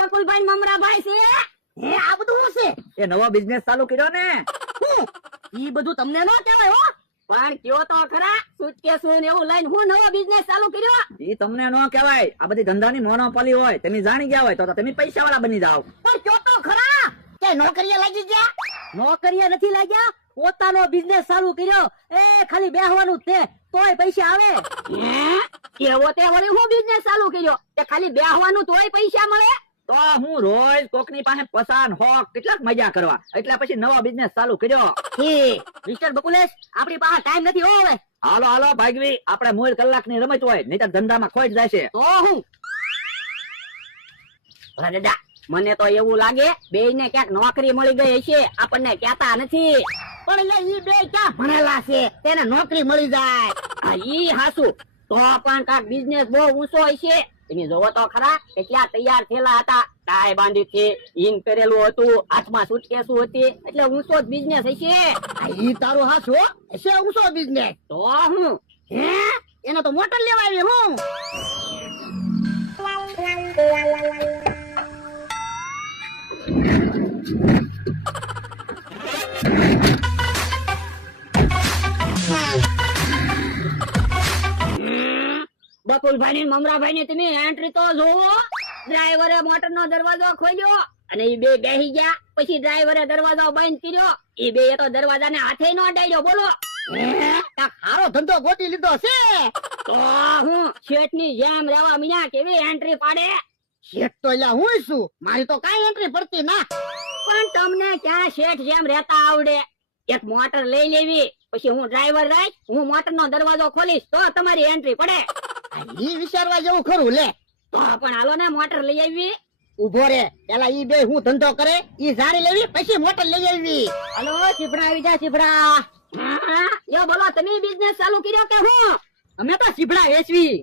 બકુલભાઈ મમરાભાઈ છે? એ આ બધું છે? એ નવો બિઝનેસ ચાલુ કર્યો ને. ઈ બધું તમને ન કહેવાય હો. પણ કયો તો ખરા સુટકેસ ને એવું લઈને હું નવો બિઝનેસ ચાલુ કર્યો. ઈ તમને ન કહેવાય. આ બધી ધંધાની મોનોપોલી હોય તમે જાણી ગયા હોય તો તમે પૈસા વાળા બની જાવ પણ કયો તો ખરા કે નોકરીએ લાગી ગયા? નોકરીએ નથી લાગ્યા? પોતાનો બિઝનેસ ચાલુ કર્યો. એ ખાલી બેહવાનું તે તોય પૈસા આવે. કેવો તે વળી હું બિઝનેસ ચાલુ કર્યો? તે ખાલી બેહવાનું તોય પૈસા મળે? તો હું રોજ કોકની પાસે પસાન હોક કેટલાક મજા કરવા. એટલે પછી નવો બિઝનેસ ચાલુ કર્યો. મિસ્ટર બકુલેશ આપણી પાસે ટાઈમ નથી હો હવે. હાલો હાલો ભાગવી. આપણે મૂળ કલાકની રમત હોય નહીતર ધંધામાં ખોટ જાય છે તો હું? દાદા મને તો એવું લાગે બે ને ક્યાંક નોકરી મળી ગઈ હશે આપણને કહેતા નથી. પણ એટલે ઈ બે ક્યાં ભણેલા છે? તેને નોકરી મળી જાય. ઈ હાસુ તો પણ કાક બિઝનેસ બહુ ઊંચો હશે. તમે જોવો તો ખરા કેટલા તૈયાર થયેલા હતા. ટાઈ બાંધી હતી ઈન પહેરેલું હતું હાથમાં સુટકેસું હતી. એટલે ઊંચો જ બિઝનેસ હશે. ઈ તારું હાસ હો હશે ઊંચો બિઝનેસ તો હું? હે? એનો તો મોટર લેવા આવી હું. બકુલભાઈ ની મમરાભાઈ ને તમે એન્ટ્રી તો જોવો. ડ્રાઈવરે મોટર નો દરવાજો ખોલ્યો અને એ બે બેસી ગયા. પછી ડ્રાઈવરે દરવાજો બંધ કર્યો. એ બે તો દરવાજા ને હાથે નો અડાડ્યો બોલો. હે? સારો ધંધો ગોતી લીધો છે? તો હું શેઠની જેમ રેવા મીયા કેવી એન્ટ્રી પાડે? શેઠ તો અહીંયા હું છું. મારી તો કઈ એન્ટ્રી પડતી ના. પણ તમને ક્યાં શેઠ જેમ રહેતા આવડે? એક મોટર લઈ લેવી પછી હું ડ્રાઈવર રાખ હું મોટર નો દરવાજો ખોલીશ તો તમારી એન્ટ્રી પડે. ઈ વિચારવા જેવું ખરું લે. તો પણ હાલો ને મોટર લઈ આવી. ઊભો રે. પેલા ઈ બે હું ધંધો કરે ઈ જાણી લેવી પછી મોટર લઈ આવી. હલો ચીપડા આવી જા ચીપડા યો બોલો તમે બિઝનેસ ચાલુ કર્યો કે હું? અમે તો સીભડા વેચવી.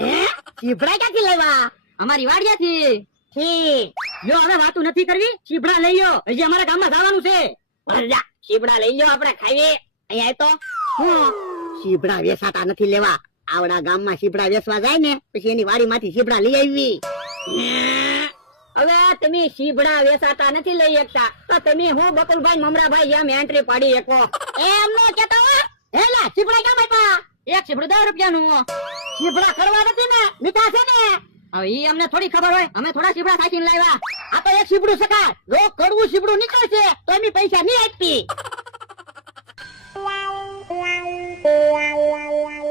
હે? સીભડા ક્યાંથી લેવા અમારી વાડિયાથી જો હવે વાતું નથી કરવી. સીભડા લઈ લો હજી અમારા ગામમાં જવાનું છે. ભરજા ચીપડા લઈ લો આપણે ખાઈએ. અહીંયા તો. હું સીભડા વેચાતા નથી લેવા. આવડા ગામમાં શીપડા વેચવા જાય ને પછી એની વાડીમાંથી શીપડા લઈ આવી. હવે તમે શીભડા વેચાતા નથી લઈ શકતા. તો તમે હું બકુલભાઈ મમરાભાઈ જેમ એન્ટ્રી પાડી શકો. એમ નો કેતા હો? હેલા સીભડા કેમ આપ્યા એક સીભડું દસ રૂપિયાનું સીભડા કરવા નથી ને મીઠા છે ને. હવે ઈ અમને થોડી ખબર હોય. અમે થોડા સીભડા સાચીને લાવ્યા. આ તો એક સીભડું સકાર જો કડવું સીભડું નીકળશે તો એમની પૈસા નહીં આપતી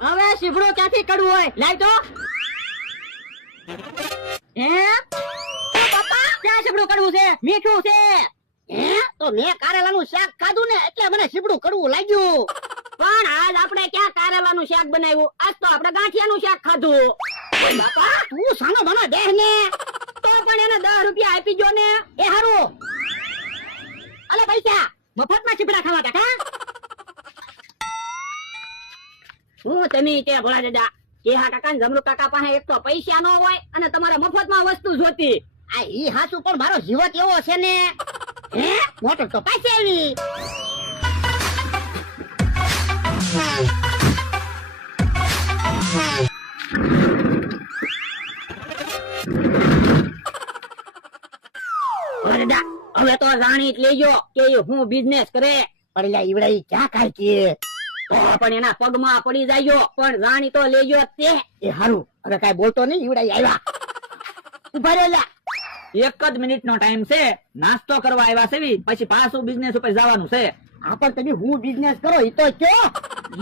હવે શીભડો ક્યાંથી કડવું હોય? લાઈ તો હે? બાપા ક્યાં સીભડું કડવું છે? મીઠું છે. હે? તો મેં કારેલાનું શાક ખાધું ને એટલે મને શીભડું કડવું લાગ્યું. પણ આજ આપણે ક્યાં કારેલાનું શાક બનાવ્યું? આજ તો આપણે ગાંઠિયાનું શાક ખાધું. બાપા તું સાનો મને દેહ ને. તો પણ એને દસ રૂપિયા આપી જો ને. એ હારું. અલે પૈસા મફતમાં સીભડા ખાવા કાકા. હું તમે તે ભોળા દાદા કેહા કાકા જમરૂ કાકા પાસે એક તો પૈસા નો હોય અને તમારે મફતમાં વસ્તુ જોતી. આ ઈ હાસુ પણ મારો જીવત એવો છે ને. હે? મોટર તો પાછી આવી. હવે તો જાણી લેજો કે હું બિઝનેસ કરે. પણ ઈવડા ઈ ક્યાં કે? તો પણ એના પગમાં પડી જાય પણ રાણી તો લેજો તે. એ હારું. હવે કઈ બોલતો નહીં ઈવડા આવ્યા. ઊભા એક જ મિનિટ નો ટાઈમ છે. નાસ્તો કરવા આવ્યા છે પછી પાછું બિઝનેસ ઉપર જવાનું છે. આ પણ તમે હું બિઝનેસ કરો ઈ તો કયો?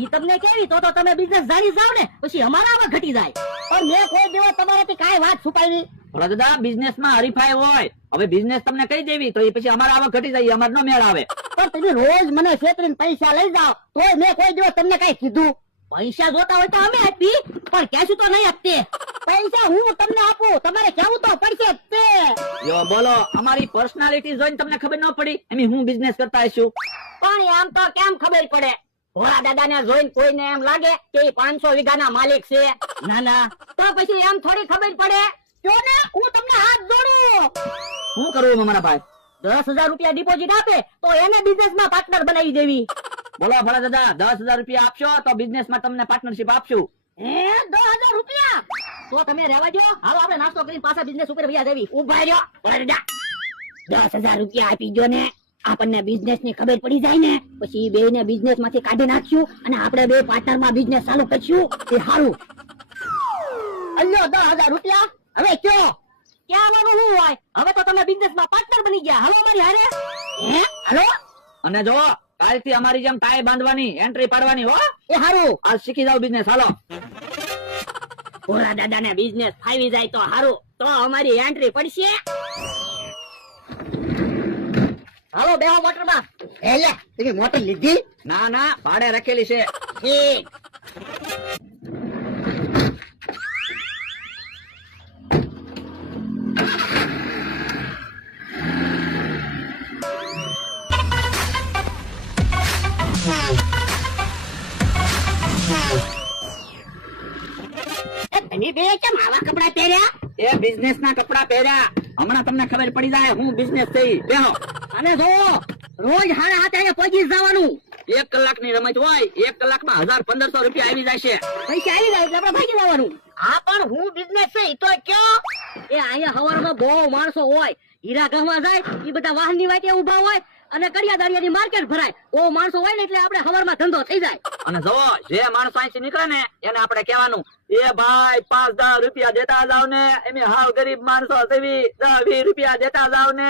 ઈ તમને કેવી? તો તો તમે બિઝનેસ જાણી જાવ ને પછી અમારા આવા ઘટી જાય. પણ મેં કોઈ દિવસ તમારાથી કાંઈ વાત છુપાવી. ભલા દાદા બિઝનેસમાં હરીફાઈ હોય. હવે બિઝનેસ તમને કઈ દેવી, તો એ પછી અમારા આવક ઘટી જાય અમાર નો મેળ આવે પણ તમે રોજ મને છેતરીને પૈસા લઈ જાઓ તો મેં કોઈ દિવસ તમને કઈ કીધું. પૈસા જોતા હોય તો અમે આપી પણ કેશું તો નહીં આપતી પૈસા હું તમને આપું, તમારે કેવું તો પડશે તે. યો, બોલો, અમારી પર્સનાલિટી જોઈને તમને ખબર ન પડી? એમ હું બિઝનેસ કરતા હશું પણ એમ તો કેમ ખબર પડે? ભોળા દાદા ને જોઈને કોઈને એમ લાગે કે પાંચસો વીઘાના માલિક છે. ના ના. તો પછી એમ થોડી ખબર પડે? જો ને હું તમને હાથ જોડું. શું કરવું મારા ભાઈ? દસ હજાર રૂપિયા ડિપોઝિટ આપે તો એને બિઝનેસમાં પાર્ટનર બનાવી દેવી. બોલો ભલા દાદા દસ હજાર રૂપિયા આપશો તો બિઝનેસમાં તમને પાર્ટનરશિપ આપશું. એ દસ હજાર રૂપિયા? તો તમે રહેવા દો હાલો આપણે નાસ્તો કરીને પાછા બિઝનેસ ઉપર વૈયા દેવી. ઊભા રહ્યો. વરડા દસ હજાર રૂપિયા આપી દો ને. આપણને બિઝનેસની ખબર પડી જાય ને. પછી બે ને બિઝનેસમાંથી કાઢી નાખશું અને આપણે બે પાર્ટનરમાં બિઝનેસ ચાલુ કરશું. એ સારું. અલ્યો દસ હજાર રૂપિયા? હવે કયો? ક્યાં આવવાનું શું હોય? હવે તો તમે બિઝનેસમાં પાર્ટનર બની ગયા. હલો મારી હારે? હે? હાલો? અને જો કાલથી અમારી જેમ ટાઈ બાંધવાની એન્ટ્રી પાડવાની હો? એ હારું. આજ શીખી જાવ બિઝનેસ હાલો. ભોળા દાદા ને બિઝનેસ ફાવી જાય તો હારું. તો અમારી એન્ટ્રી પડશે. હાલો બેહો મોટરમાં. એ લે તમે મોટર લીધી? ના ના ભાડે રાખેલી છે. ઠીક. એ તમે કેમ આવા કપડા પહેર્યા? એ બિઝનેસ ના કપડા પહેર્યા. હમણાં તમને ખબર પડી જાય હું બિઝનેસ થઈ. બેહો. અને જો રોજ હારે હાથે અહીંયા પહોંચી જવાનું. એક કલાકની રમત હોય એક કલાકમાં હજાર પંદરસો રૂપિયા આવી જાય છે. પૈસા આવી જાય એટલે આપણે ભાગી જવાનું. હા પણ હું બિઝનેસ છે ઈ તો કયો? એ અહીંયા હવારમાં બહુ માણસો હોય હીરા ગામમાં જાય એ બધા વાહનની વાટે ઊભા હોય અને કડિયાદારિયાની માર્કેટ ભરાય. ઓ માણસો હોય ને એટલે આપણે હવારમાં ધંધો થઈ જાય. અને જો જે માણસો અહીંથી નીકળે ને એને આપણે કહેવાનું એ ભાઈ પાંચ દસ રૂપિયા દેતા જાવ ને એમ હાવ ગરીબ માણસો સેવી દસ વીસ રૂપિયા દેતા જાવ ને.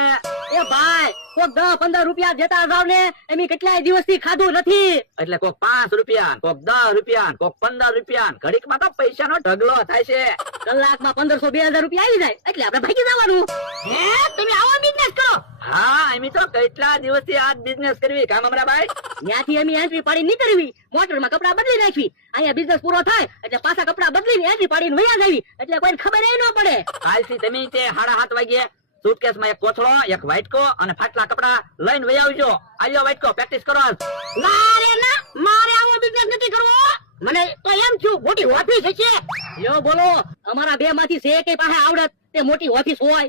એ ભાઈ કોક દસ પંદર રૂપિયા દેતા જાવ ને એમ કેટલાય દિવસથી ખાધું નથી. એટલે કોક પાંચ રૂપિયા કોક દસ રૂપિયા કોક પંદર રૂપિયા ઘડીકમાં તો પૈસા નો ઢગલો થાય છે. કલાકમાં પંદરસો બે હજાર રૂપિયા આવી જાય એટલે આપણે ભાગી જવાનું. હે? તમે આવો બિઝનેસ કરો હા તો કેટલા દિવસથી આ બિઝનેસ કરવી. કામ ભાઈ ત્યાંથી અમે એન્ટ્રી પાડી નહીં કરવી મોટરમાં કપડા બદલી નાખવી અહીંયા બિઝનેસ પૂરો થાય એટલે પાછા કપડા બદલીને એન્ટ્રી પાડીને વયા જાવી. એટલે કોઈને ખબર ન પડે. કાલથી તમે તે સાડા સાત વાગ્યે સુટકેસમાં એક કોથળો એક વાઇટકો અને ફાટલા કપડા લઈને વહી આવજો. આવ્યો વાઇટકો પ્રેક્ટિસ કરો ના મારે આવો બિઝનેસ નથી કરવો. મને તો એમ થયું મોટી ઓફિસ છે યો બોલો. અમારા બે માંથી છે કે પાસે આવડત તે મોટી ઓફિસ હોય.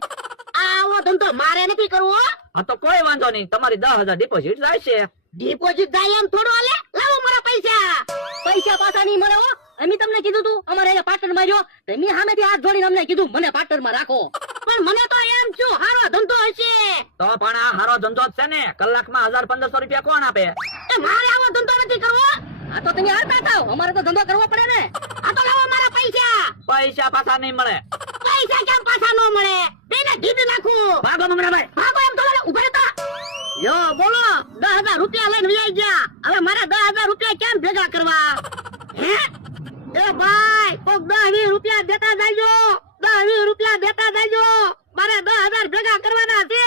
આવો ધંધો મારે નથી કરવો હા. તો કોઈ વાંધો નહીં. તમારી દસ હજાર ડિપોઝિટ રહેશે ડિપોઝિટ થાય એમ થોડો હાલે લાવો મારા પૈસા. પૈસા પાછા નહીં મળે હો. અમે તમને કીધું તું અમારે એને પાર્ટનરમાં જો. તમે સામેથી હાથ જોડીને અમને કીધું મને પાર્ટનરમાં રાખો. પણ મને તો એમ છું હારો ધંધો હશે. તો પણ આ હારો ધંધો જ છે ને. કલાકમાં હજાર પંદરસો રૂપિયા કોણ આપે? એ મારે આવો ધંધો નથી કરવો. આ તો તમે હારતા થાવ. અમારે તો ધંધો કરવો પડે ને. આ તો લાવો મારા પૈસા. પૈસા પાછા નહીં મળે. પૈસા કેમ પાછા ન મળે? બેને જીત નાખું ભાગો મમરાભાઈ. ભાગો એમ તો ઊભા રહેતા. યો બોલો. દસ હજાર રૂપિયા લઈને વ્યાઈ ગયા. હવે મારે દસ હજાર રૂપિયા કેમ ભેગા કરવા? હે? એ ભાઈ કોક દસ વીસ રૂપિયા દેતા જાજો. દસ વીસ રૂપિયા દેતા જાજો. મારે દસ હજાર ભેગા કરવાના છે.